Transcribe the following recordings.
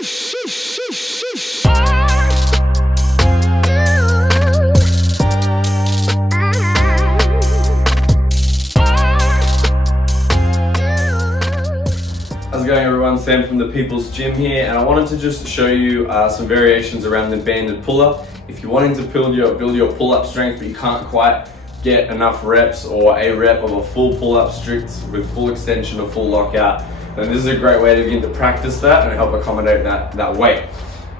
How's it going, everyone? Sam from the People's Gym here, and I wanted to just show you some variations around the banded pull-up. If you're wanting to build your pull-up strength but you can't quite get enough reps or a rep of a full pull-up strict with full extension or full lockout, then this is a great way to begin to practice that and help accommodate that weight.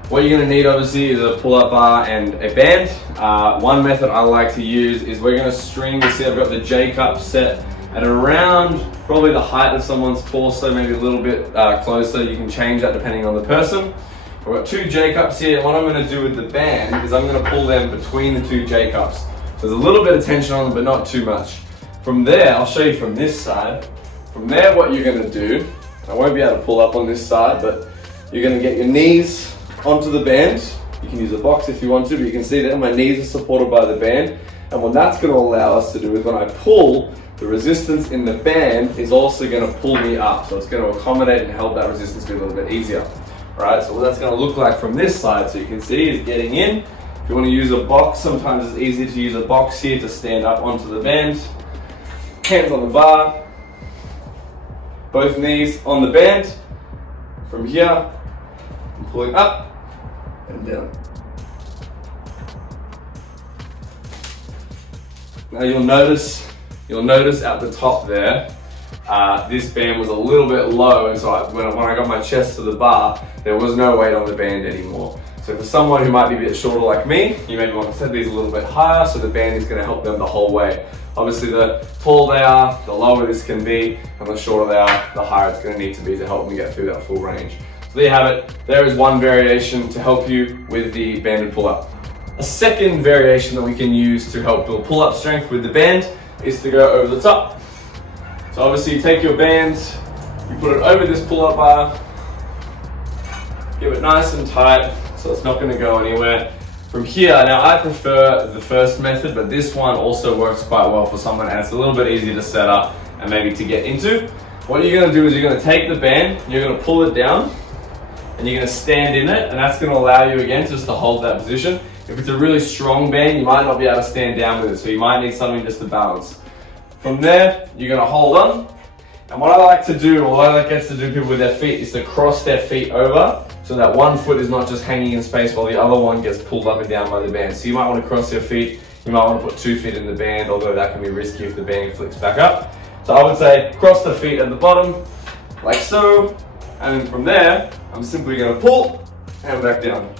What you're going to need obviously is a pull-up bar and a band. One method I like to use is we're going to string, you see I've got the J-cup set at around probably the height of someone's torso, maybe a little bit closer. You can change that depending on the person. We've got two J-cups here, and what I'm going to do with the band is I'm going to pull them between the two J-cups. So there's a little bit of tension on them, but not too much. From there, I'll show you from this side. From there, what you're going to do, I won't be able to pull up on this side, but you're going to get your knees onto the band. You can use a box if you want to, but you can see that my knees are supported by the band. And what that's going to allow us to do is when I pull, the resistance in the band is also going to pull me up. So it's going to accommodate and help that resistance be a little bit easier. All right, so what that's going to look like from this side, so you can see, is getting in. If you want to use a box, sometimes it's easier to use a box here to stand up onto the band. Hands on the bar. Both knees on the band. From here, I'm pulling up and down. Now you'll notice at the top there, this band was a little bit low, and so when I got my chest to the bar, there was no weight on the band anymore. So for someone who might be a bit shorter like me, you maybe want to set these a little bit higher so the band is going to help them the whole way. Obviously, the taller they are, the lower this can be, and the shorter they are, the higher it's going to need to be to help them get through that full range. So there you have it. There is one variation to help you with the banded pull-up. A second variation that we can use to help build pull-up strength with the band is to go over the top. So obviously you take your band, you put it over this pull-up bar, give it nice and tight so it's not going to go anywhere. From here, now I prefer the first method, but this one also works quite well for someone, and it's a little bit easier to set up and maybe to get into. What you're going to do is you're going to take the band, you're going to pull it down, and you're going to stand in it, and that's going to allow you again just to hold that position. If it's a really strong band, you might not be able to stand down with it, so you might need something just to balance. From there, you're going to hold on, and what I like to do, or what I like to do people with their feet, is to cross their feet over, so that one foot is not just hanging in space while the other one gets pulled up and down by the band. So you might want to cross your feet, you might want to put 2 feet in the band, although that can be risky if the band flicks back up. So I would say cross the feet at the bottom, like so, and then from there, I'm simply going to pull and back down.